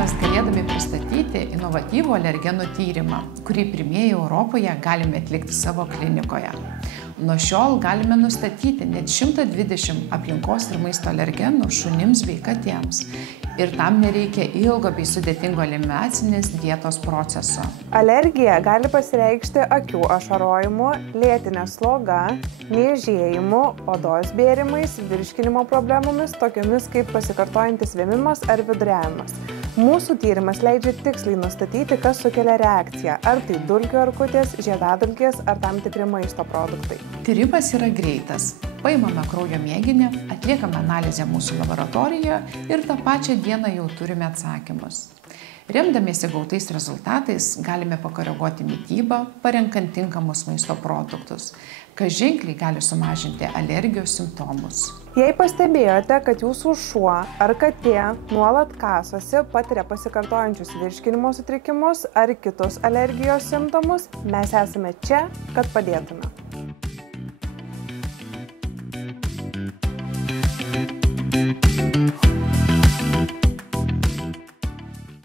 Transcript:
džiaugiamės galėdami pristatyti inovatyvų alergenų tyrimą, kurį pirmieji Europoje galime atlikti savo klinikoje. Nuo šiol galime nustatyti net 120 aplinkos ir maisto alergenų šunims bei katėms. Ir tam nereikia ilgo bei sudėtingo eliminacinės dietos proceso. Alergija gali pasireikšti akių ašarojimu, lėtine sloga, niežėjimu, odos bėrimais, virškinimo problemomis, tokiomis kaip pasikartojantis vėmimas ar viduriavimas. Mūsų tyrimas leidžia tiksliai nustatyti, kas sukelia reakciją, ar tai dulkių erkutės, žiedadulkės ar tam tikri maisto produktai. Tyrimas yra greitas. Paimame kraujo mėginį, atliekame analizę mūsų laboratorijoje ir tą pačią dieną jau turime atsakymus. Remdamiesi gautais rezultatais galime pakoreguoti mitybą, parenkant tinkamus maisto produktus, kas ženkliai gali sumažinti alergijos simptomus. Jei pastebėjote, kad jūsų šuo ar katė nuolat kasosi, patiria pasikartojančius virškinimo sutrikimus ar kitus alergijos simptomus, mes esame čia, kad padėtume.